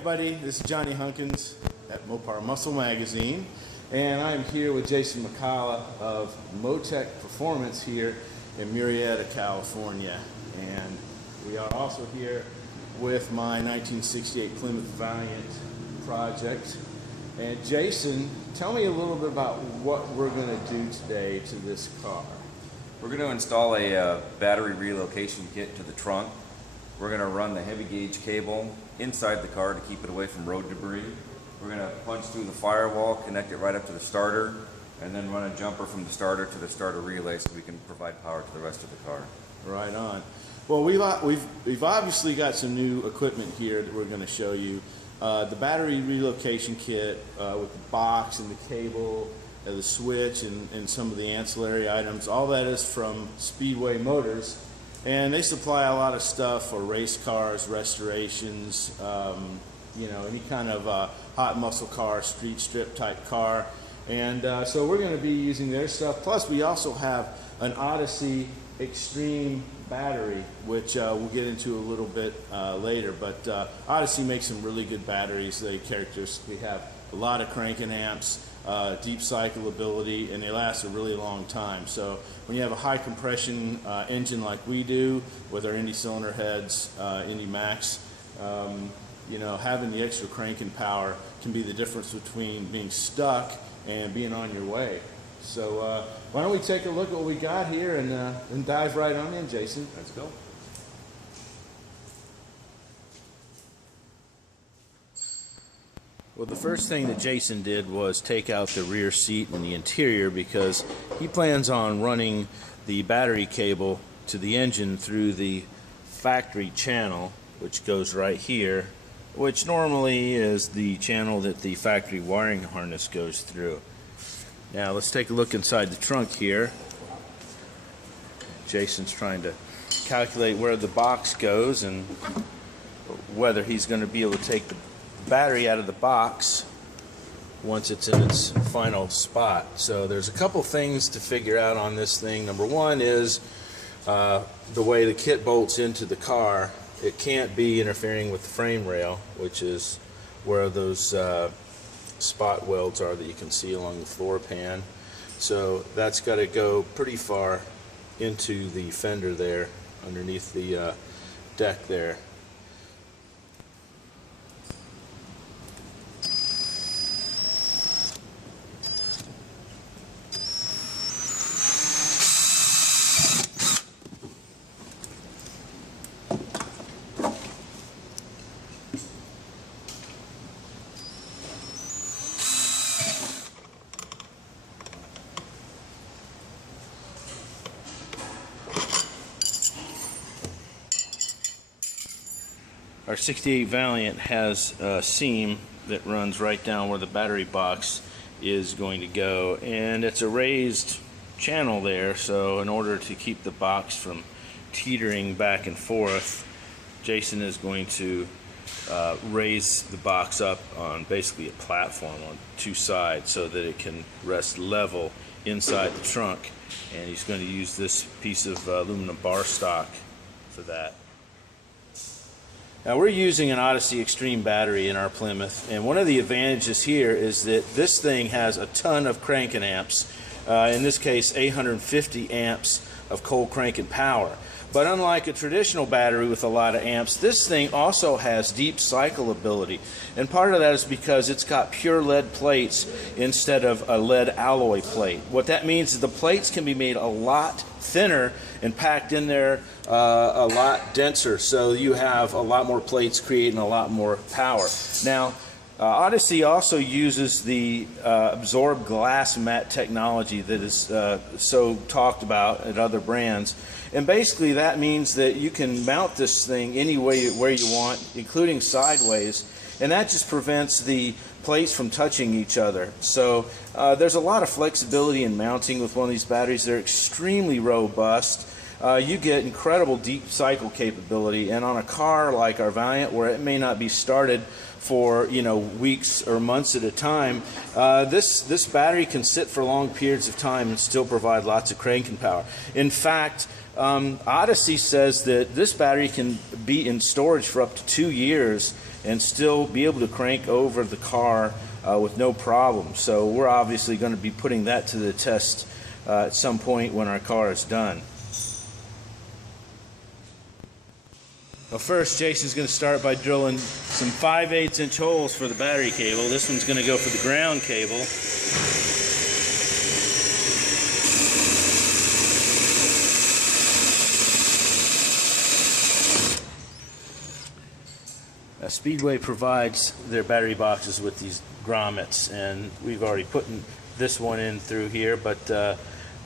everybody, this is Johnny Hunkins at Mopar Muscle Magazine, and I'm here with Jason McCullough of Motec Performance here in Murrieta, California. And we are also here with my 1968 Plymouth Valiant project. And Jason, tell me a little bit about what we're going to do today to this car. We're going to install a battery relocation kit to the trunk. We're going to run the heavy gauge cable inside the car to keep it away from road debris. We're going to punch through the firewall, connect it right up to the starter, and then run a jumper from the starter to the starter relay so we can provide power to the rest of the car. Right on. Well, we've obviously got some new equipment here that we're going to show you. The battery relocation kit with the box and the cable, the switch, and some of the ancillary items. All that is from Speedway Motors. And they supply a lot of stuff for race cars, restorations, you know, any kind of hot muscle car, street strip type car. And so we're going to be using their stuff. Plus, we also have an Odyssey Extreme battery, which we'll get into a little bit later. But Odyssey makes some really good batteries. They characteristically have a lot of cranking amps, deep cycle ability, and they last a really long time. So when you have a high compression engine like we do with our Indy cylinder heads, Indy Max, you know, having the extra cranking power can be the difference between being stuck and being on your way. So why don't we take a look at what we got here and dive right on in, Jason. Let's go. Well, the first thing that Jason did was take out the rear seat and the interior because he plans on running the battery cable to the engine through the factory channel, which goes right here, which normally is the channel that the factory wiring harness goes through. Now let's take a look inside the trunk here. Jason's trying to calculate where the box goes and whether he's going to be able to take the battery out of the box once it's in its final spot. So there's a couple things to figure out on this thing. Number one is the way the kit bolts into the car. It can't be interfering with the frame rail, which is where those spot welds are that you can see along the floor pan. So that's got to go pretty far into the fender there, underneath the deck there. Our 68 Valiant has a seam that runs right down where the battery box is going to go, and it's a raised channel there, so in order to keep the box from teetering back and forth, Jason is going to raise the box up on basically a platform on two sides so that it can rest level inside the trunk, and he's going to use this piece of aluminum bar stock for that. Now we're using an Odyssey Extreme battery in our Plymouth, and one of the advantages here is that this thing has a ton of cranking amps, in this case 850 amps of cold cranking power. But unlike a traditional battery with a lot of amps, this thing also has deep cycle ability, and part of that is because it's got pure lead plates instead of a lead alloy plate. What that means is the plates can be made a lot thinner and packed in there a lot denser, so you have a lot more plates creating a lot more power. Now Odyssey also uses the absorbed glass mat technology that is so talked about at other brands, and basically that means that you can mount this thing any way where you want, including sideways, and that just prevents the plates from touching each other. So there's a lot of flexibility in mounting with one of these batteries. They're extremely robust. You get incredible deep cycle capability, and on a car like our Valiant, where it may not be started for weeks or months at a time, this battery can sit for long periods of time and still provide lots of cranking power. In fact, Odyssey says that this battery can be in storage for up to 2 years and still be able to crank over the car with no problem. So we're obviously going to be putting that to the test at some point when our car is done. Well, first, Jason's going to start by drilling some 5/8 inch holes for the battery cable. This one's going to go for the ground cable. Speedway provides their battery boxes with these grommets, and we've already put this one in through here, but the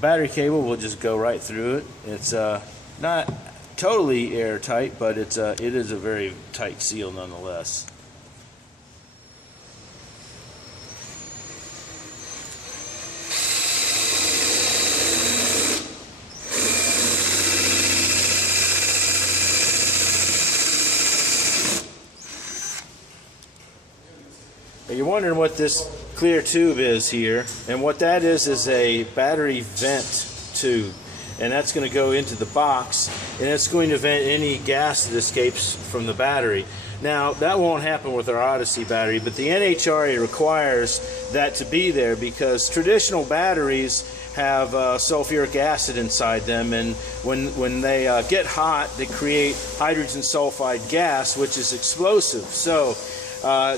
battery cable will just go right through it. It's not totally airtight, but it is a very tight seal nonetheless. You're wondering what this clear tube is here, and what that is a battery vent tube, and that's going to go into the box, and it's going to vent any gas that escapes from the battery. Now, that won't happen with our Odyssey battery, but the NHRA requires that to be there because traditional batteries have sulfuric acid inside them, and when they get hot, they create hydrogen sulfide gas, which is explosive. So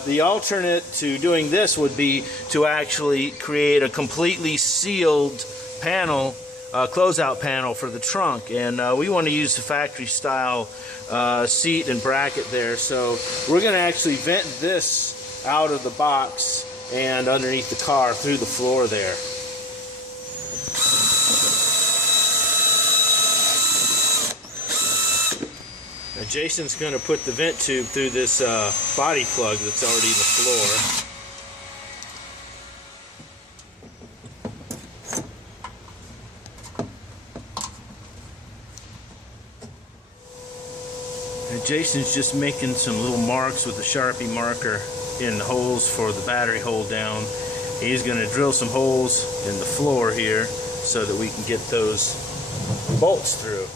the alternate to doing this would be to actually create a completely sealed panel, closeout panel for the trunk, and we want to use the factory style seat and bracket there. So we're going to actually vent this out of the box and underneath the car through the floor there. Now Jason's going to put the vent tube through this body plug that's already in the floor. And Jason's just making some little marks with a Sharpie marker in the holes for the battery hold down. He's going to drill some holes in the floor here so that we can get those bolts through.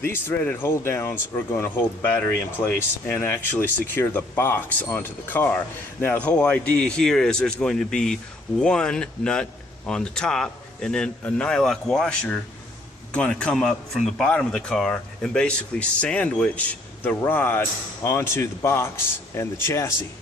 These threaded hold downs are going to hold the battery in place and actually secure the box onto the car. Now the whole idea here is there's going to be one nut on the top and then a nylock washer going to come up from the bottom of the car and basically sandwich the rod onto the box and the chassis.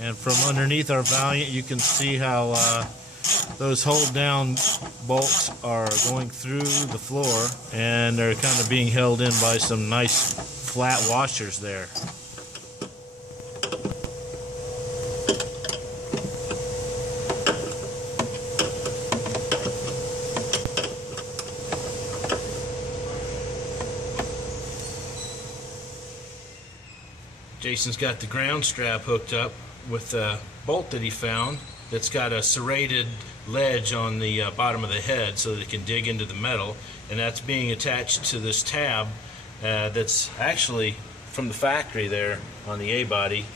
And from underneath our Valiant, you can see how those hold down bolts are going through the floor, and they're kind of being held in by some nice flat washers there. Jason's got the ground strap hooked up with a bolt that he found that's got a serrated ledge on the bottom of the head so that it can dig into the metal, and that's being attached to this tab that's actually from the factory there on the A-body,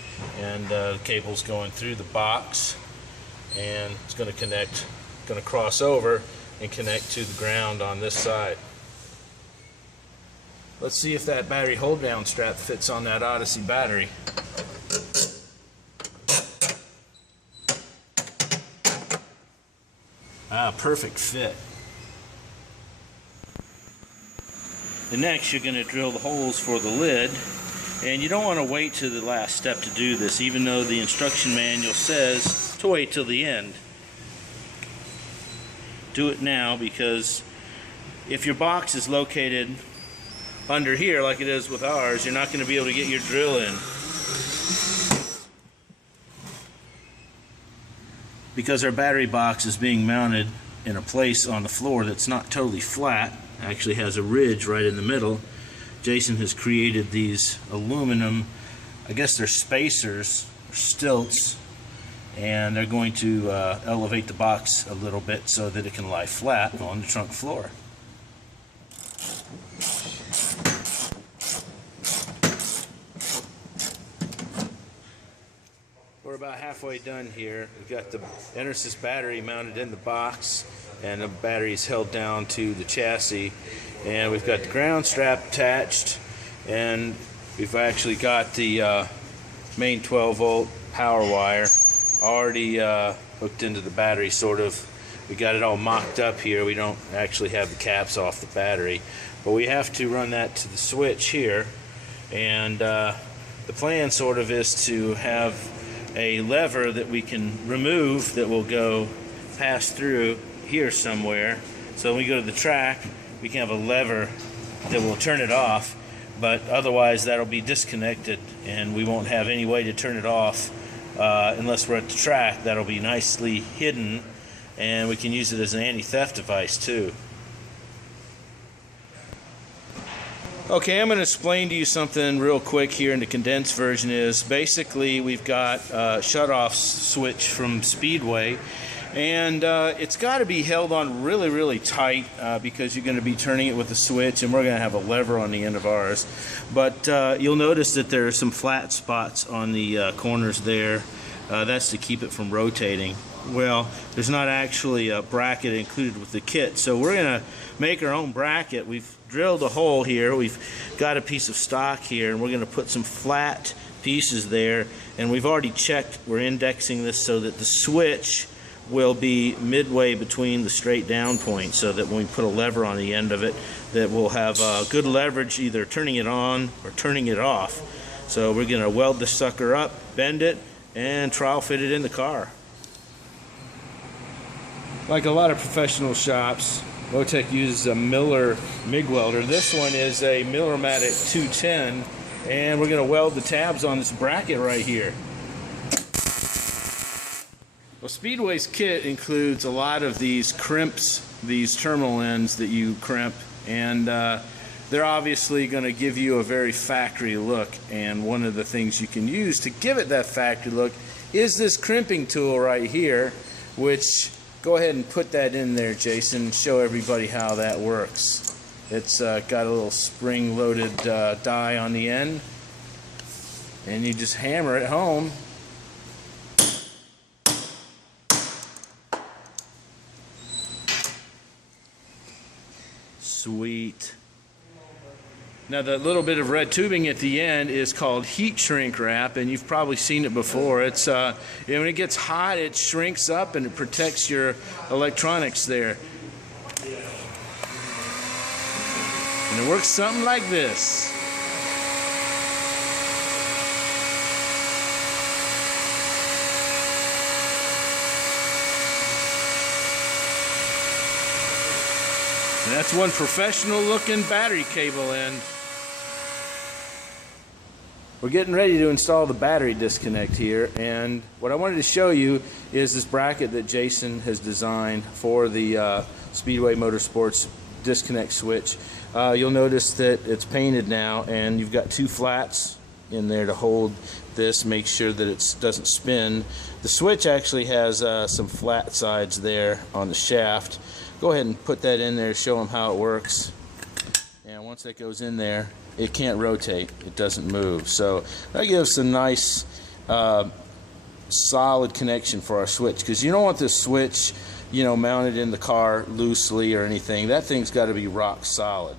and the cable's going through the box, and it's going to cross over and connect to the ground on this side. Let's see if that battery hold down strap fits on that Odyssey battery. Perfect fit. And next you're going to drill the holes for the lid, and you don't want to wait to the last step to do this, even though the instruction manual says to wait till the end. Do it now, because if your box is located under here like it is with ours, you're not going to be able to get your drill in. Because our battery box is being mounted in a place on the floor that's not totally flat, actually has a ridge right in the middle, Jason has created these aluminum, I guess they're spacers, or stilts, and they're going to elevate the box a little bit so that it can lie flat on the trunk floor. we're about halfway done here. We've got the Enersys battery mounted in the box, and the battery is held down to the chassis. And we've got the ground strap attached, and we've actually got the main 12-volt power wire already hooked into the battery, sort of. We got it all mocked up here. We don't actually have the caps off the battery, but we have to run that to the switch here. And the plan sort of is to have a lever that we can remove that will go pass through here somewhere. So when we go to the track, we can have a lever that will turn it off, but otherwise that'll be disconnected and we won't have any way to turn it off unless we're at the track. That'll be nicely hidden, and we can use it as an anti-theft device too. Okay, I'm going to explain to you something real quick here in the condensed version. Is basically we've got a shut-off switch from Speedway, and it's got to be held on really tight because you're going to be turning it with a switch, and we're going to have a lever on the end of ours. But you'll notice that there are some flat spots on the corners there. That's to keep it from rotating. Well, there's not actually a bracket included with the kit, so we're going to make our own bracket. We've drilled a hole here, we've got a piece of stock here, and we're going to put some flat pieces there, and we've already checked, we're indexing this so that the switch will be midway between the straight down point, so that when we put a lever on the end of it, that we'll have good leverage either turning it on or turning it off. So we're going to weld the sucker up, bend it, and trial fit it in the car. Like a lot of professional shops, Motec uses a Miller MIG welder. This one is a Millermatic 210, and we're going to weld the tabs on this bracket right here. Well, Speedway's kit includes a lot of these crimps, these terminal ends that you crimp, and they're obviously going to give you a very factory look. And one of the things you can use to give it that factory look is this crimping tool right here, which, go ahead and put that in there, Jason, and show everybody how that works. It's got a little spring-loaded die on the end, and you just hammer it home. Sweet. Now, the little bit of red tubing at the end is called heat shrink wrap, and you've probably seen it before. It's when it gets hot, it shrinks up and it protects your electronics there. And it works something like this. And that's one professional looking battery cable end. We're getting ready to install the battery disconnect here, and what I wanted to show you is this bracket that Jason has designed for the Speedway Motorsports disconnect switch. You'll notice that it's painted now, and you've got two flats in there to hold this, make sure that it doesn't spin. The switch actually has some flat sides there on the shaft. Go ahead and put that in there, show them how it works. And once that goes in there, it can't rotate, it doesn't move. So that gives a nice solid connection for our switch, because you don't want this switch, you know, mounted in the car loosely or anything. That thing's got to be rock solid.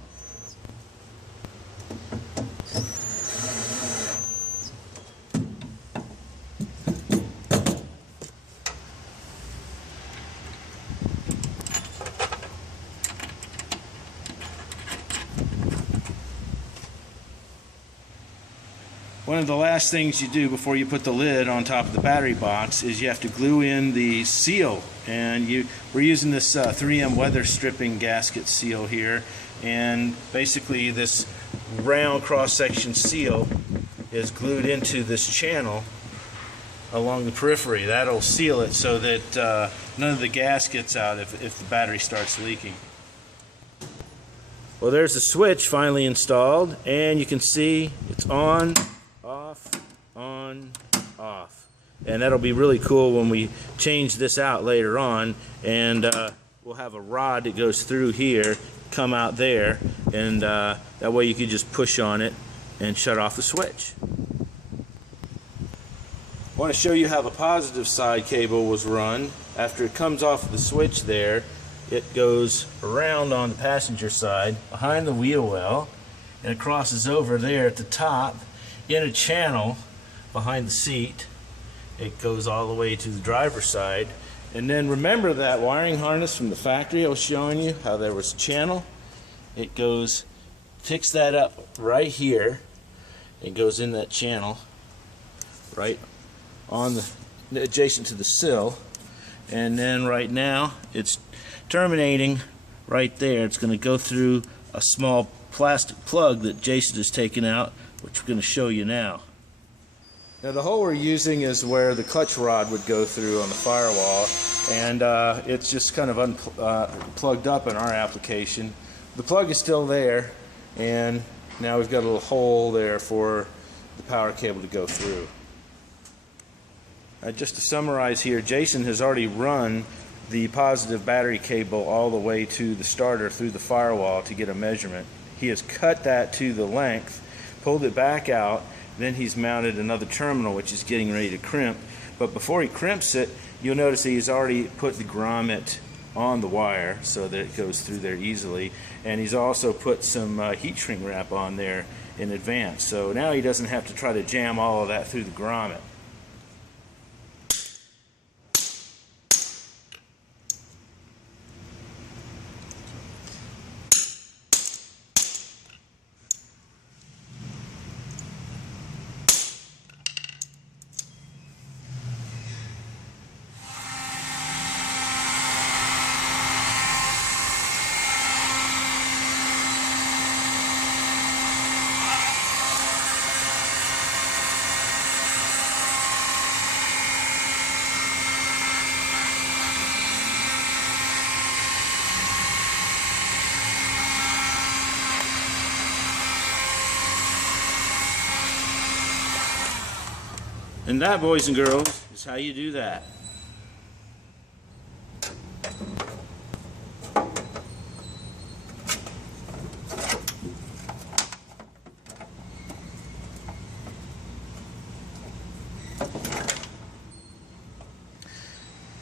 One of the last things you do before you put the lid on top of the battery box is you have to glue in the seal, and we're using this 3M weather stripping gasket seal here, and basically this round cross-section seal is glued into this channel along the periphery. That'll seal it so that none of the gas gets out if the battery starts leaking. Well, there's the switch finally installed, and you can see it's on, off, on, off. And that'll be really cool when we change this out later on, and we'll have a rod that goes through here, come out there, and that way you can just push on it and shut off the switch. want to show you how the positive side cable was run. After it comes off the switch there, it goes around on the passenger side behind the wheel well, and it crosses over there at the top in a channel behind the seat. It goes all the way to the driver's side. And then remember that wiring harness from the factory I was showing you, how there was a channel? It goes, picks that up right here. It goes in that channel right on the adjacent to the sill, and then right now it's terminating right there. It's going to go through a small plastic plug that Jason has taken out, which we're going to show you now. Now the hole we're using is where the clutch rod would go through on the firewall, and it's just kind of plugged up in our application. The plug is still there, and now we've got a little hole there for the power cable to go through. Just to summarize here, Jason has already run the positive battery cable all the way to the starter through the firewall to get a measurement. He has cut that to the length, pulled it back out, then he's mounted another terminal which is getting ready to crimp. But before he crimps it, you'll notice he's already put the grommet on the wire so that it goes through there easily, and he's also put some heat shrink wrap on there in advance, so now he doesn't have to try to jam all of that through the grommet. And that, boys and girls, is how you do that.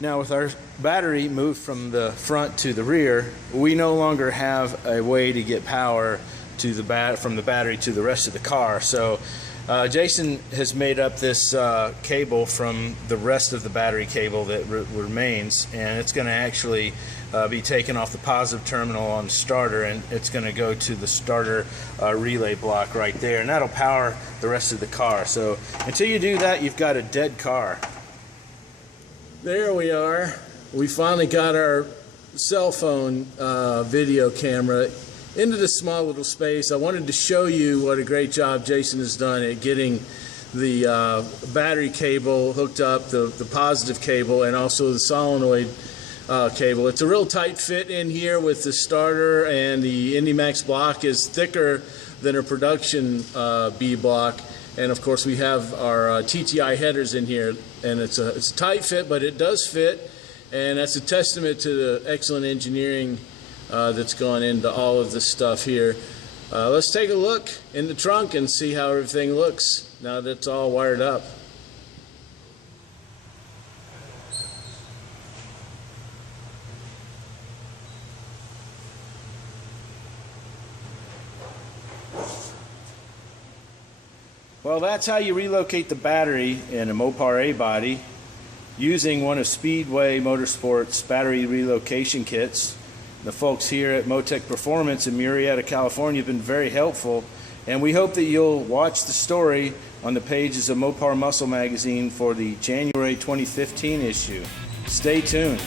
Now with our battery moved from the front to the rear, we no longer have a way to get power to the from the battery to the rest of the car. So Jason has made up this cable from the rest of the battery cable that remains, and it's going to actually be taken off the positive terminal on the starter, and it's going to go to the starter relay block right there, and that'll power the rest of the car. So until you do that, you've got a dead car. There we are. We finally got our cell phone video camera into this small little space. I wanted to show you what a great job Jason has done at getting the battery cable hooked up, the positive cable, and also the solenoid cable. It's a real tight fit in here with the starter, and the IndyMax block is thicker than a production B block. And of course we have our TTI headers in here, and it's a tight fit, but it does fit, and that's a testament to the excellent engineering that's gone into all of this stuff here. Let's take a look in the trunk and see how everything looks now that it's all wired up. Well, that's how you relocate the battery in a Mopar A body using one of Speedway Motorsports battery relocation kits. The folks here at Motec Performance in Murrieta, California have been very helpful, and we hope that you'll watch the story on the pages of Mopar Muscle magazine for the January 2015 issue. Stay tuned.